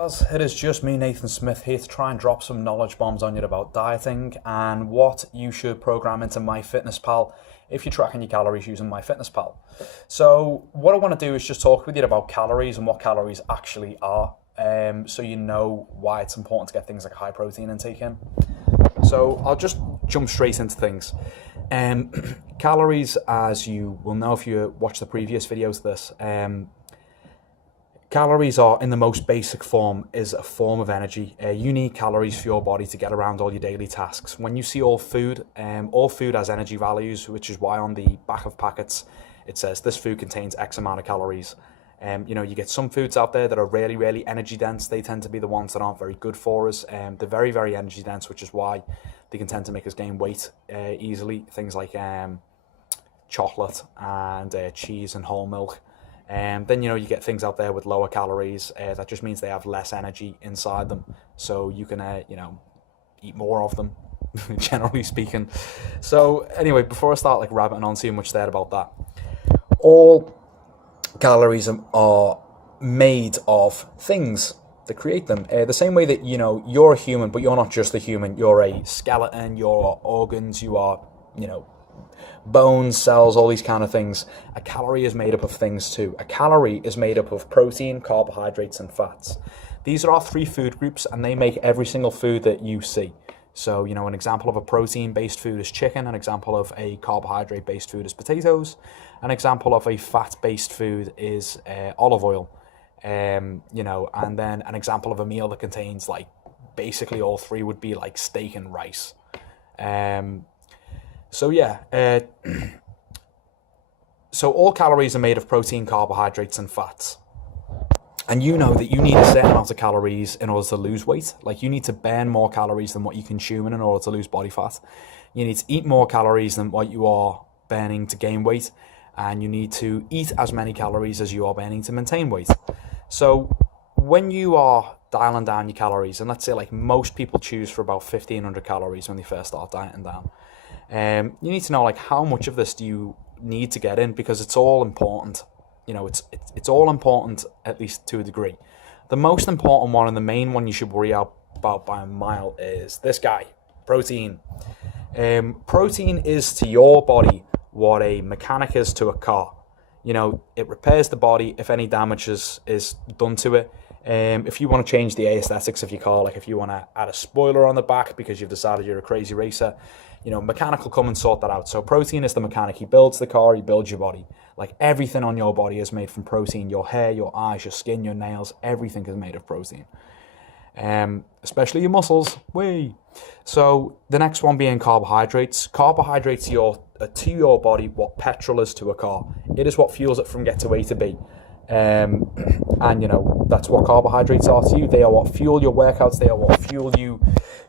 It is just me, Nathan Smith, here to try and drop some knowledge bombs on you about dieting and what you should program into MyFitnessPal if you're tracking your calories using MyFitnessPal. So what I want to do is just talk with you about calories and what calories actually are, so you know why it's important to get things like a high protein intake in. So I'll just jump straight into things. Calories, as you will know if you watch the previous videos of this, calories are, in the most basic form, is a form of energy. You need calories for your body to get around all your daily tasks. When you see all food has energy values, which is why on the back of packets it says this food contains X amount of calories. You get some foods out there that are really, really energy dense. They tend to be the ones that aren't very good for us. They're very, very energy dense, which is why they can tend to make us gain weight easily. Things like chocolate and cheese and whole milk. Then you get things out there with lower calories. That just means they have less energy inside them, so you can eat more of them, generally speaking. So anyway, before I start rabbiting on too much there about that, all calories are made of things that create them. The same way that you're a human, but you're not just a human. You're a skeleton. You're organs. You are bones, cells, all these kind of things. A calorie is made up of things too. A calorie is made up of protein, carbohydrates, and fats. These are our three food groups, and they make every single food that you see. So, an example of a protein-based food is chicken. An example of a carbohydrate-based food is potatoes. An example of a fat-based food is olive oil. And then an example of a meal that contains basically all three would be steak and rice. So all calories are made of protein, carbohydrates, and fats. And you know that you need a certain amount of calories in order to lose weight. You need to burn more calories than what you consume in order to lose body fat. You need to eat more calories than what you are burning to gain weight. And you need to eat as many calories as you are burning to maintain weight. So when you are dialing down your calories, and let's say most people choose for about 1,500 calories when they first start dieting down, you need to know how much of this do you need to get in, because it's all important. It's all important, at least to a degree. The most important one and the main one you should worry about by a mile is this guy, protein. Protein is to your body what a mechanic is to a car. It repairs the body if any damage is done to it. If you want to change the aesthetics of your car, if you want to add a spoiler on the back because you've decided you're a crazy racer, mechanic will come and sort that out. So protein is the mechanic. He builds the car, he builds your body. Everything on your body is made from protein. Your hair, your eyes, your skin, your nails, everything is made of protein. Especially your muscles. Whee! So the next one being carbohydrates. Carbohydrates are to your body what petrol is to a car. It is what fuels it from get to A to B. And that's what carbohydrates are to you. They are what fuel your workouts. They are what fuel you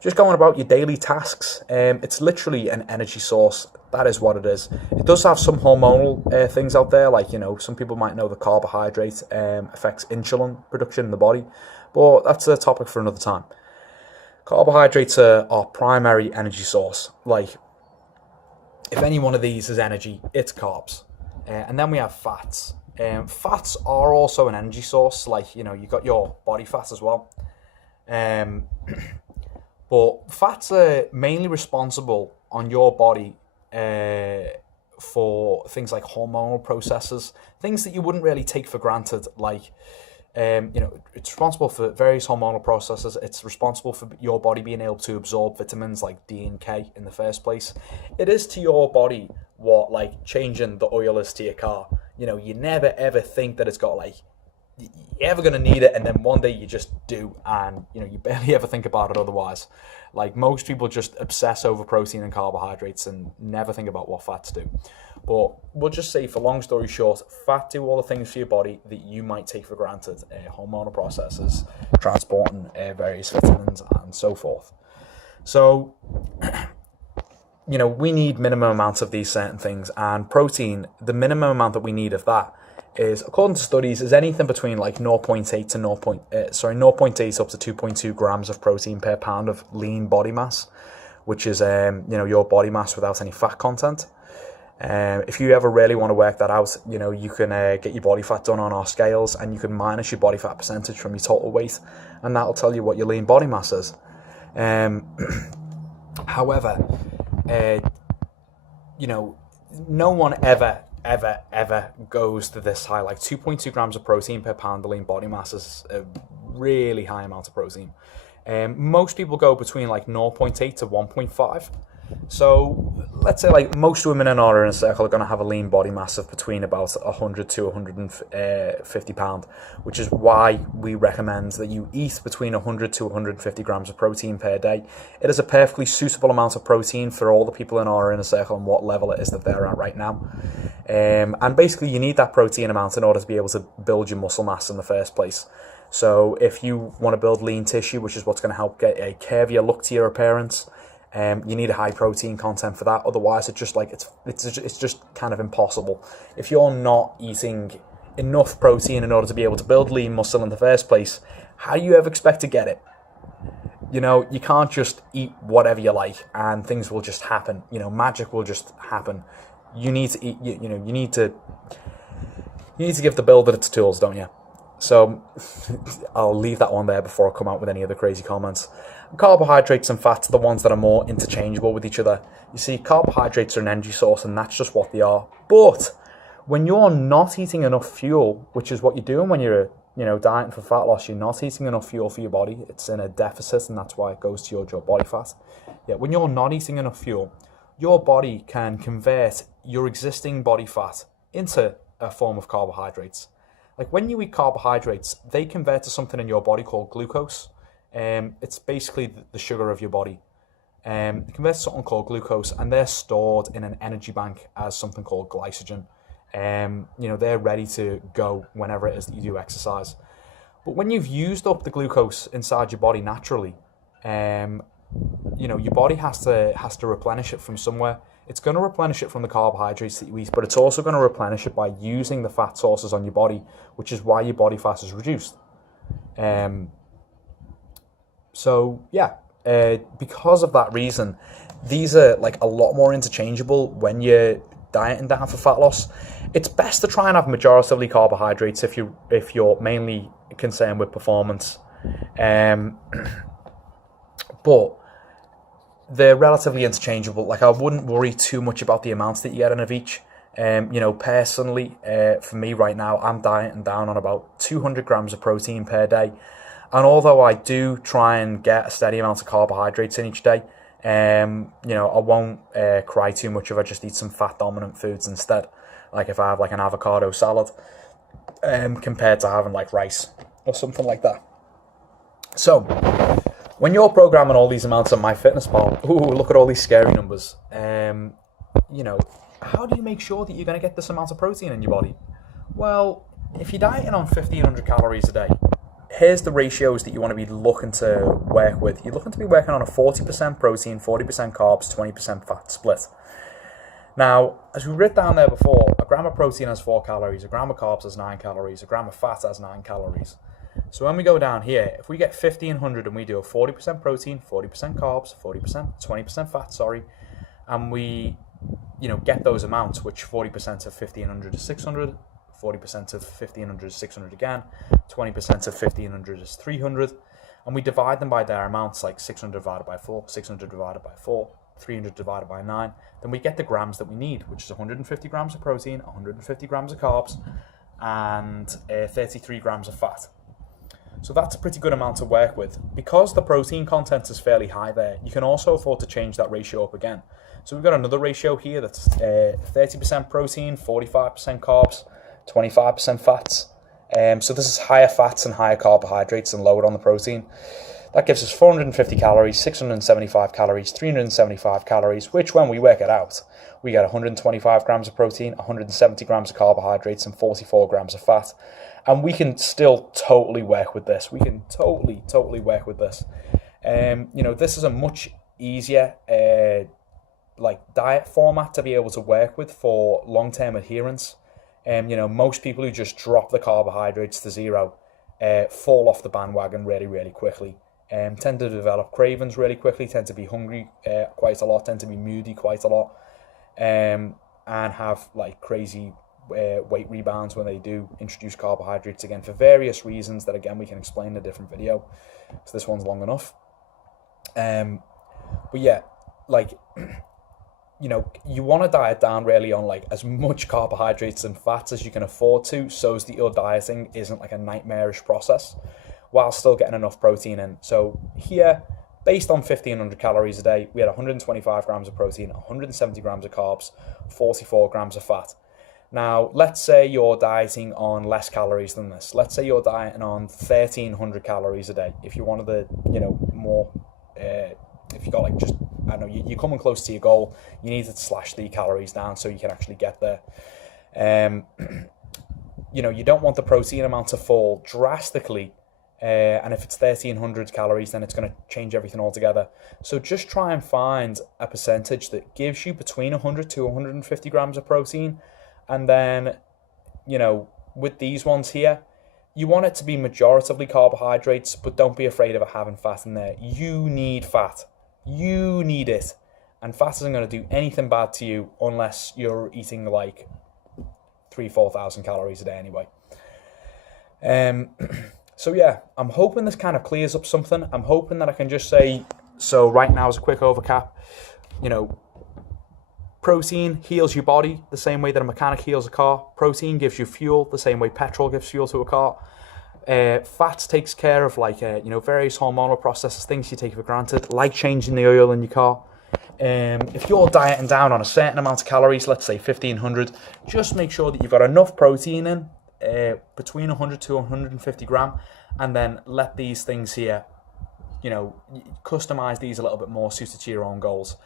just going about your daily tasks. It's literally an energy source. That is what it is. It does have some hormonal things out there, some people might know the carbohydrate affects insulin production in the body, but that's a topic for another time. Carbohydrates are our primary energy source. If any one of these is energy, it's carbs. And then we have fats. Fats are also an energy source. You've got your body fat as well. But fats are mainly responsible on your body for things like hormonal processes, things that you wouldn't really take for granted. It's responsible for various hormonal processes. It's responsible for your body being able to absorb vitamins like D and K in the first place. It is to your body what changing the oil is to your car. You never ever think that it's got you're ever going to need it, and then one day you just do, and you barely ever think about it otherwise. Most people just obsess over protein and carbohydrates and never think about what fats do. But we'll just say, for long story short, fat do all the things for your body that you might take for granted. Hormonal processes, transporting various vitamins and so forth. So we need minimum amounts of these certain things, and protein, the minimum amount that we need of that is, according to studies, is anything between 0.8 to 0.8 up to 2.2 grams of protein per pound of lean body mass, which is your body mass without any fat content. If you ever really want to work that out, you can get your body fat done on our scales, and you can minus your body fat percentage from your total weight, and that'll tell you what your lean body mass is. However, no one ever goes to this high. Like 2.2 grams of protein per pound of lean body mass is a really high amount of protein. Most people go between like 0.8 to 1.5. So let's say like most women in our inner circle are going to have a lean body mass of between about 100 to 150 pound, which is why we recommend that you eat between 100 to 150 grams of protein per day. It is a perfectly suitable amount of protein for all the people in our inner circle and what level it is that they're at right now. And basically you need that protein amount in order to be able to build your muscle mass in the first place. So if you want to build lean tissue, which is what's going to help get a curvier look to your appearance, you need a high protein content for that. Otherwise, it's just kind of impossible. If you're not eating enough protein in order to be able to build lean muscle in the first place, how do you ever expect to get it? You can't just eat whatever you like and things will just happen. Magic will just happen. You need to eat. You need to give the builder its tools, don't you? So I'll leave that one there before I come out with any other crazy comments. Carbohydrates and fats are the ones that are more interchangeable with each other. You see, carbohydrates are an energy source, and that's just what they are. But when you're not eating enough fuel, which is what you're doing when you're dieting for fat loss, you're not eating enough fuel for your body. It's in a deficit, and that's why it goes to your body fat. Yeah, when you're not eating enough fuel, your body can convert your existing body fat into a form of carbohydrates. Like when you eat carbohydrates, they convert to something in your body called glucose. It's basically the sugar of your body. It converts to something called glucose, and they're stored in an energy bank as something called glycogen. They're ready to go whenever it is that you do exercise. But when you've used up the glucose inside your body naturally, your body has to replenish it from somewhere. It's going to replenish it from the carbohydrates that you eat, but it's also going to replenish it by using the fat sources on your body, which is why your body fat is reduced. Because of that reason, these are like a lot more interchangeable when you're dieting down for fat loss. It's best to try and have majoritively carbohydrates if you're mainly concerned with performance. But they're relatively interchangeable. Like I wouldn't worry too much about the amounts that you get in of each. Personally, for me right now, I'm dieting down on about 200 grams of protein per day. And although I do try and get a steady amount of carbohydrates in each day, I won't cry too much if I just eat some fat-dominant foods instead. Like if I have like an avocado salad, compared to having like rice or something like that. So, when you're programming all these amounts on MyFitnessPal, look at all these scary numbers. How do you make sure that you're going to get this amount of protein in your body? Well, if you're dieting on 1,500 calories a day, here's the ratios that you want to be looking to work with. You're looking to be working on a 40% protein, 40% carbs, 20% fat split. Now, as we wrote down there before, a gram of protein has 4 calories, a gram of carbs has 9 calories, a gram of fat has 9 calories. So when we go down here, if we get 1,500 and we do a 40% protein, 40% carbs, 20% fat, and we, get those amounts, which 40% of 1,500 is 600, 40% of 1,500 is 600 again, 20% of 1,500 is 300, and we divide them by their amounts, like 600 divided by 4, 600 divided by 4, 300 divided by 9, then we get the grams that we need, which is 150 grams of protein, 150 grams of carbs, and 33 grams of fat. So that's a pretty good amount to work with. Because the protein content is fairly high there, you can also afford to change that ratio up again. So we've got another ratio here that's 30% protein, 45% carbs, 25% fats. So this is higher fats and higher carbohydrates and lower on the protein. That gives us 450 calories, 675 calories, 375 calories, which when we work it out, we get 125 grams of protein, 170 grams of carbohydrates, and 44 grams of fat. And we can still totally work with this. We can totally work with this. This is a much easier diet format to be able to work with for long-term adherence. Most people who just drop the carbohydrates to zero fall off the bandwagon really, really quickly. Tend to develop cravings really quickly, tend to be hungry quite a lot, tend to be moody quite a lot. And and have like crazy weight rebounds when they do introduce carbohydrates again for various reasons that again we can explain in a different video, so this one's long enough. But yeah, like, you know, you want to diet down really on like as much carbohydrates and fats as you can afford to, so as that your dieting isn't like a nightmarish process while still getting enough protein in. So here, based on 1,500 calories a day, we had 125 grams of protein, 170 grams of carbs, 44 grams of fat. Now, let's say you're dieting on less calories than this. Let's say you're dieting on 1,300 calories a day. If you wanted the, you know, more, if you got like just, I don't know, you're coming close to your goal, you need to slash the calories down so you can actually get there. You know, you don't want the protein amount to fall drastically. And if it's 1,300 calories, then it's going to change everything altogether. So just try and find a percentage that gives you between 100 to 150 grams of protein. And then, you know, with these ones here, you want it to be majoritively carbohydrates, but don't be afraid of having fat in there. You need fat. You need it. And fat isn't going to do anything bad to you unless you're eating like 3,000-4,000 calories a day anyway. So yeah, I'm hoping this kind of clears up something. I'm hoping that I can just say, so right now as a quick overcap, you know, protein heals your body the same way that a mechanic heals a car. Protein gives you fuel the same way petrol gives fuel to a car. Fats takes care of like, you know, various hormonal processes, things you take for granted, like changing the oil in your car. If you're dieting down on a certain amount of calories, let's say 1,500, just make sure that you've got enough protein in, between 100 to 150 gram, and then let these things here, you know, customize these a little bit more suited to your own goals.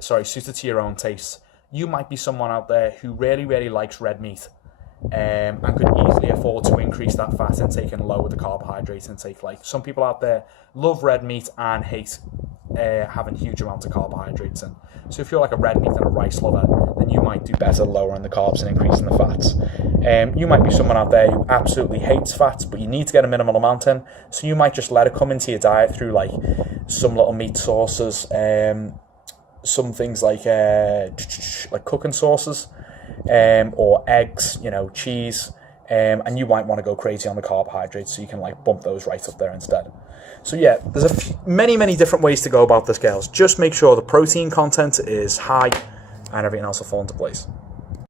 Suited to your own tastes. You might be someone out there who really, really likes red meat, and could easily afford to increase that fat intake and lower the carbohydrate intake. Like some people out there love red meat and hate having huge amounts of carbohydrates in. So if you're like a red meat and a rice lover, then you might do better lowering the carbs and increasing the fats. You might be someone out there who absolutely hates fats, but you need to get a minimal amount in. So you might just let it come into your diet through like some little meat sauces, some things like cooking sauces, or eggs, you know, cheese, and you might want to go crazy on the carbohydrates, so you can like bump those right up there instead. So yeah, there's many different ways to go about this, girls. Just make sure the protein content is high, and everything else will fall into place.